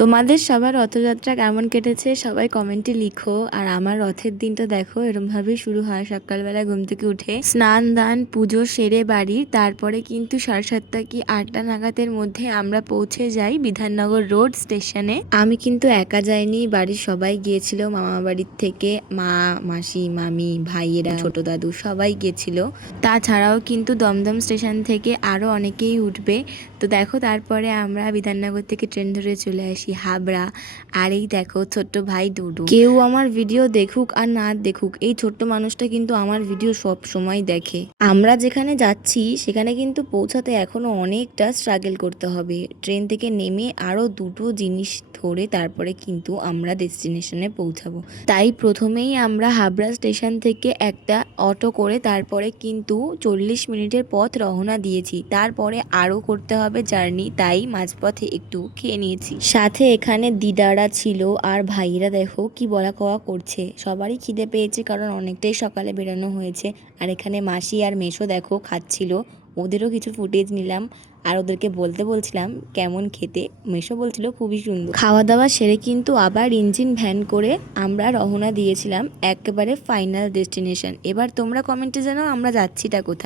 তোমাদের সবার রথযাত্রা কেমন কেটেছে সবাই কমেন্টে লিখো। আর আমার রথের দিনটা দেখো এরমভাবেই শুরু হয়, সকালবেলা ঘুম থেকে উঠে স্নান দান পুজো সেরে বাড়ির, তারপরে কিন্তু 7:30 কি 8টা নাগাদের মধ্যে আমরা পৌঁছে যাই বিধাননগর রোড স্টেশনে। আমি কিন্তু একা যাইনি, বাড়ির সবাই গিয়েছিল, মামা বাড়ির থেকে মা, মাসি, মামি, ভাইয়েরা, ছোট দাদু সবাই গিয়েছিল। তাছাড়াও কিন্তু দমদম স্টেশন থেকে আরও অনেকেই উঠবে। তো দেখো তারপরে আমরা বিধাননগর থেকে ট্রেন ধরে চলে আসি হাবড়া। আর এই দেখো ছোট্ট ভাই ডুডু। কেউ আমার ভিডিও দেখুক আর না দেখুক, এই ছোট্ট মানুষটা কিন্তু আমার ভিডিও সব সময় দেখে। আমরা যেখানে যাচ্ছি সেখানে কিন্তু পৌঁছাতে এখনো অনেকটা স্ট্রাগল করতে হবে। ট্রেন থেকে নেমে আরও দুটো জিনিস ধরে তারপরে কিন্তু আমরা ডেস্টিনেশনে পৌঁছাবো। তাই প্রথমেই আমরা হাবড়া স্টেশন থেকে একটা অটো করে তারপরে কিন্তু 40 মিনিটের পথ রওনা দিয়েছি। তারপরে আরও করতে হবে জার্নি, তাই মাঝপথে একটু খেয়ে নিয়েছি। সাথে এখানে দিদারা ছিল আর ভাইরা দেখো কি বলা কওয়া করছে। সবারই খিদে পেয়েছে কারণ অনেকটাই সকালে বেরোনো হয়েছে। আর এখানে মাসি আর মেসো দেখো খাচ্ছিল, ওদেরও কিছু ফুটেজ নিলাম আর ওদেরকে বলছিলাম কেমন খেতে। মেসো বলছিল খুবই সুন্দর। খাওয়া দাওয়া সেরে কিন্তু আবার ইঞ্জিন ভ্যান করে আমরা রওনা দিয়েছিলাম একেবারে ফাইনাল ডেস্টিনেশন। এবার তোমরা কমেন্টে জানাও আমরা যাচ্ছিটা কোথায়।